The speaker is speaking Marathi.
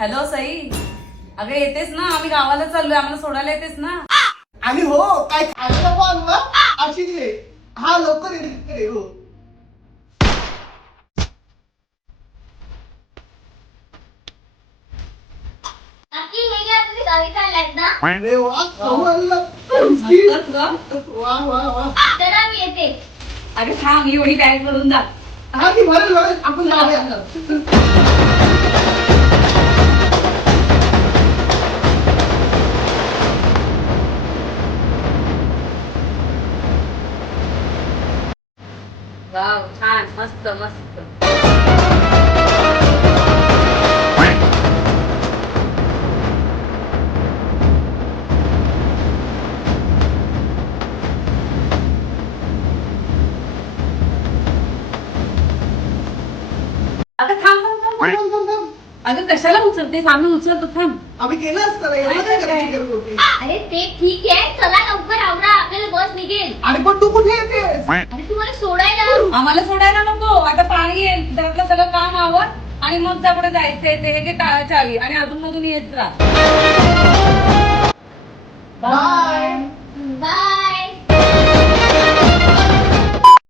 हॅलो सई, अगं येतेस ना? आम्ही गावाला चाललोय, आम्हाला सोडायला येतेस ना? आणि हो काय खायला नको आणलं अशी घे. हा लवकर ये हो. अरे वा कमाल. वा वा वा. अगं थांब, एवढी बॅग भरून जा. हा ती भरेल आपण जाऊया. वाव, छान, मस्त मस्त. अगं थांब थांब थांब थांब. थांब, थांब, थांब. अगं कशाला उचलतेस? आम्ही उचलतो, थांब. आम्ही केलं असतं ना, एवढं काय करायची गरज होती? अरे ते ठीक आहे, चला लवकर आवरा, आपल्याला बस निघेल. अरे पण तू कुठे येतेस? अरे तुम्हाला सोडायला. आम्हाला सोडायला नको. आता पाणी येईल, त्यातलं सगळं काम आवर आणि मग त्यापुढे जायचंय. ते हे घे चावी आणि अजून मधून येत जा. बाय.